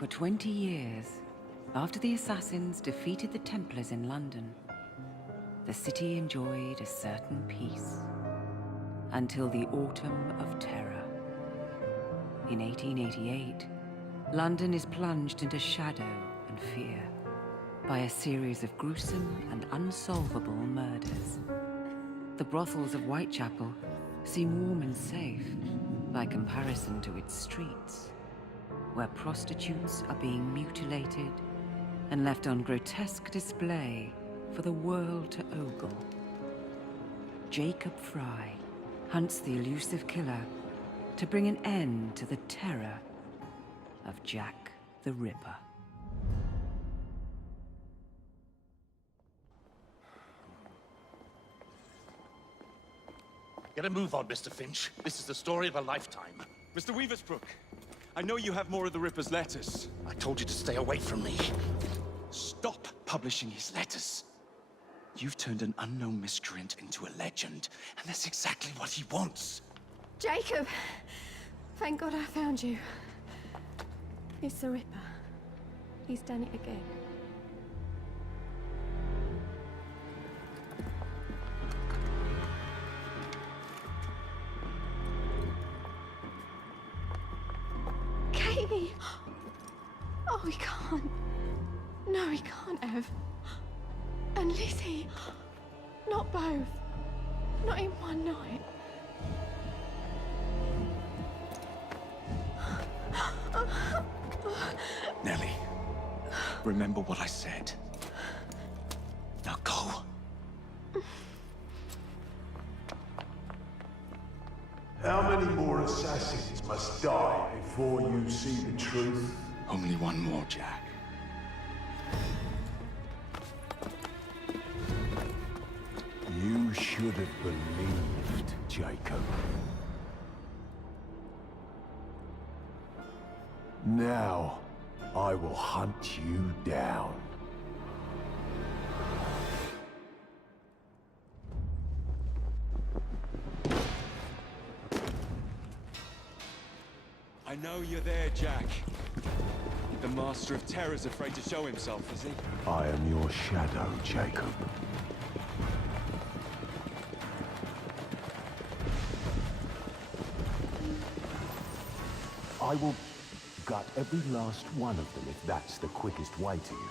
For 20 years, after the assassins defeated the Templars in London, the city enjoyed a certain peace until the Autumn of Terror. In 1888, London is plunged into shadow and fear by a series of gruesome and unsolvable murders. The brothels of Whitechapel seem warm and safe by comparison to its streets, where prostitutes are being mutilated and left on grotesque display for the world to ogle. Jacob Frye hunts the elusive killer to bring an end to the terror of Jack the Ripper. Get a move on, Mr. Finch. This is the story of a lifetime. Mr. Weaversbrook, I know you have more of the Ripper's letters. I told you to stay away from me. Stop publishing his letters. You've turned an unknown miscreant into a legend, and that's exactly what he wants. Jacob! Thank God I found you. It's the Ripper. He's done it again. Katie! Oh, he can't. No, he can't have. And Lizzie. Not both. Not in one night. Nellie, remember what I said. Now go. How many more assassins must die before you see the truth? Only one more, Jack. You should have believed, Jacob. Now, I will hunt you down. I know you're there, Jack. The Master of Terror's afraid to show himself, is he? I am your shadow, Jacob. I will gut every last one of them if that's the quickest way to you.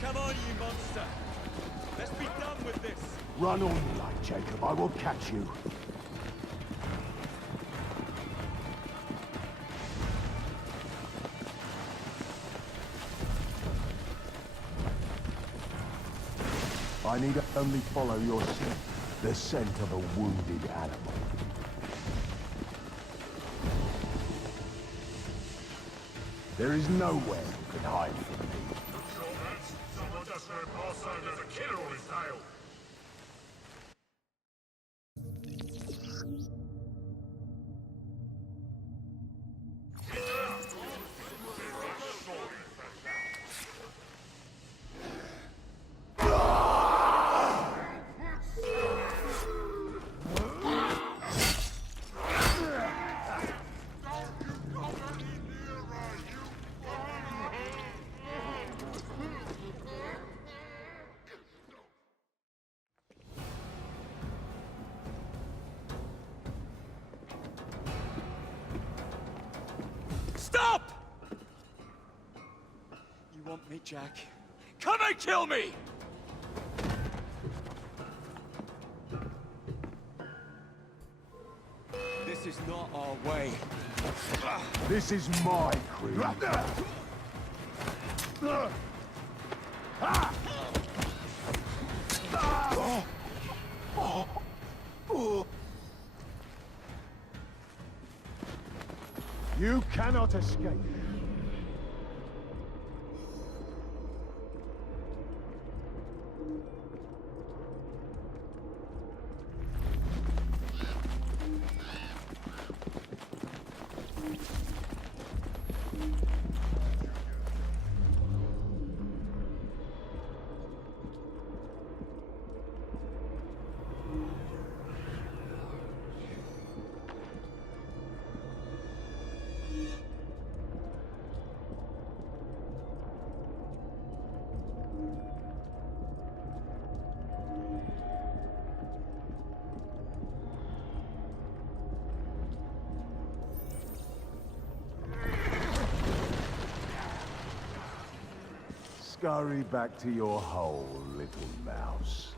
Come on, you monster! Let's be done with this! Run all you like, Jacob. I will catch you. I need only follow your scent, the scent of a wounded animal. There is nowhere you can hide from me. Someone just heard Paul saying there's a killer on his tail. Stop! You want me, Jack? Come and kill me! This is not our way. This is my creed. You cannot escape. Scurry back to your hole, little mouse.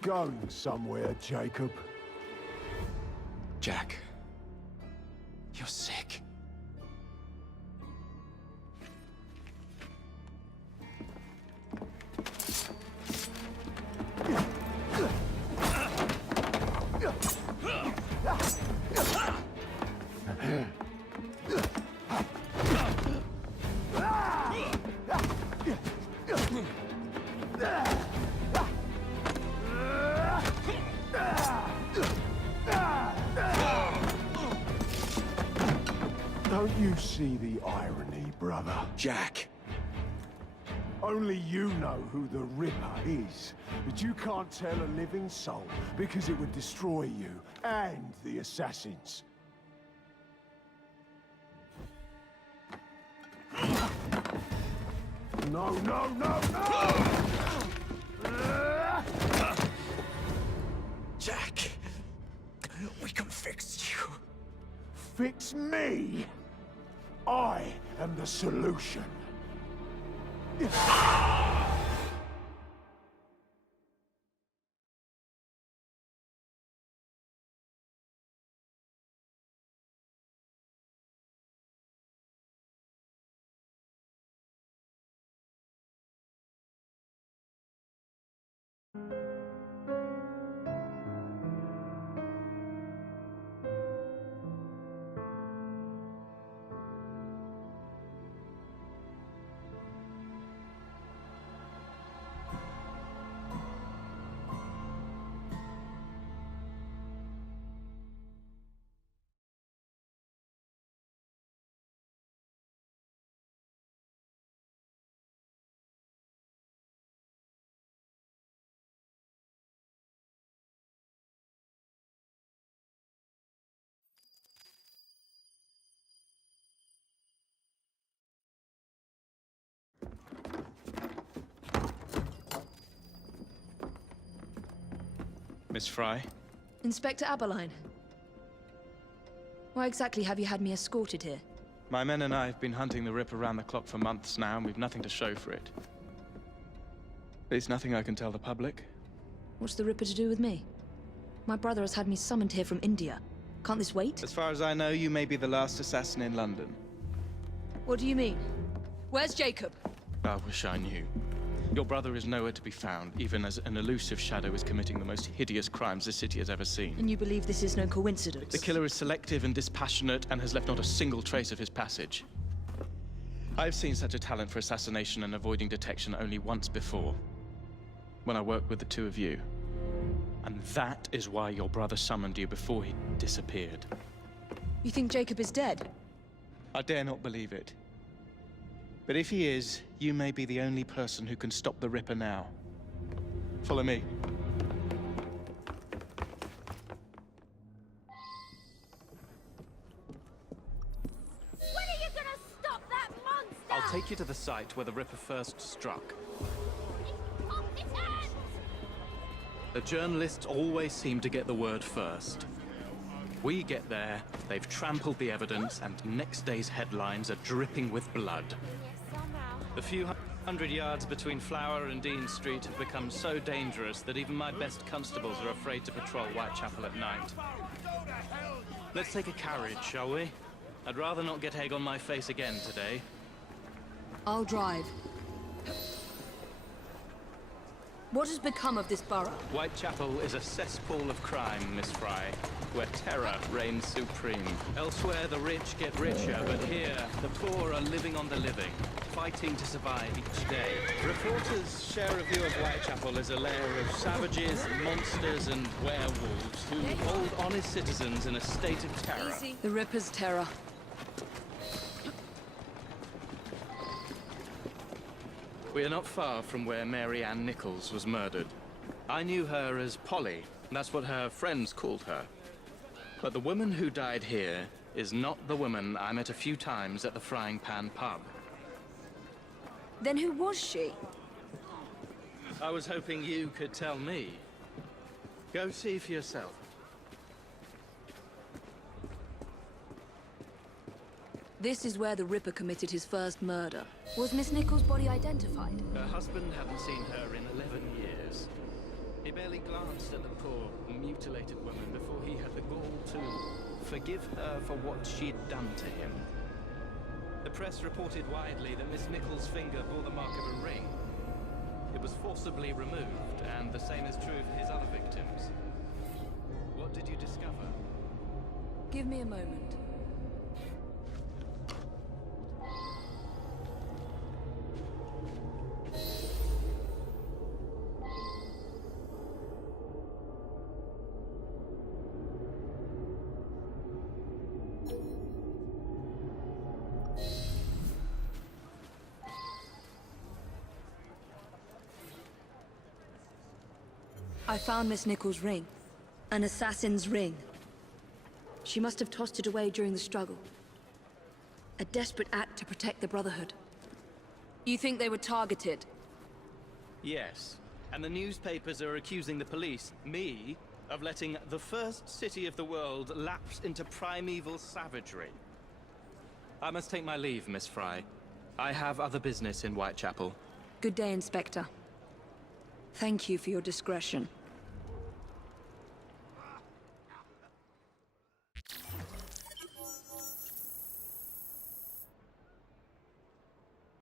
Going somewhere, Jacob. Jack, you're sick. Don't you see the irony, brother? Jack, Only you know who the Ripper is, but you can't tell a living soul because it would destroy you and the assassins. No, no, no, no! Jack, we can fix you. Fix me! I am the solution. Miss Fry? Inspector Aberline. Why exactly have you had me escorted here? My men and I have been hunting the Ripper around the clock for months now, and we've nothing to show for it. There's nothing I can tell the public. What's the Ripper to do with me? My brother has had me summoned here from India. Can't this wait? As far as I know, you may be the last assassin in London. What do you mean? Where's Jacob? I wish I knew. Your brother is nowhere to be found, even as an elusive shadow is committing the most hideous crimes the city has ever seen. And you believe this is no coincidence? The killer is selective and dispassionate and has left not a single trace of his passage. I've seen such a talent for assassination and avoiding detection only once before, when I worked with the two of you. And that is why your brother summoned you before he disappeared. You think Jacob is dead? I dare not believe it. But if he is, you may be the only person who can stop the Ripper now. Follow me. When are you gonna stop that monster? I'll take take you to the site where the Ripper first struck. The journalists always seem to get the word first. We get there, they've trampled the evidence, and next day's headlines are dripping with blood. The few hundred yards between Flower and Dean Street have become so dangerous that even my best constables are afraid to patrol Whitechapel at night. Let's take a carriage, shall we? I'd rather not get egg on my face again today. I'll drive. What has become of this borough? Whitechapel is a cesspool of crime, Miss Fry, where terror reigns supreme. Elsewhere, the rich get richer, but here, the poor are living on the living, fighting to survive each day. Reporters share a view of Whitechapel as a lair of savages, monsters, and werewolves who hold honest citizens in a state of terror. Easy. The Ripper's terror. We are not far from where Mary Ann Nichols was murdered. I knew her as Polly. That's what her friends called her. But the woman who died here is not the woman I met a few times at the Frying Pan pub. Then who was she? I was hoping you could tell me. Go see for yourself. This is where the Ripper committed his first murder. Was Miss Nichols' body identified? Her husband hadn't seen her in 11 years. He barely glanced at the poor, mutilated woman before he had the gall to forgive her for what she'd done to him. The press reported widely that Miss Nichols' finger bore the mark of a ring. It was forcibly removed, and the same is true for his other victims. What did you discover? Give me a moment. I found Miss Nichols' ring. An assassin's ring. She must have tossed it away during the struggle. A desperate act to protect the Brotherhood. You think they were targeted? Yes. And the newspapers are accusing the police, me, of letting the first city of the world lapse into primeval savagery. I must take my leave, Miss Fry. I have other business in Whitechapel. Good day, Inspector. Thank you for your discretion.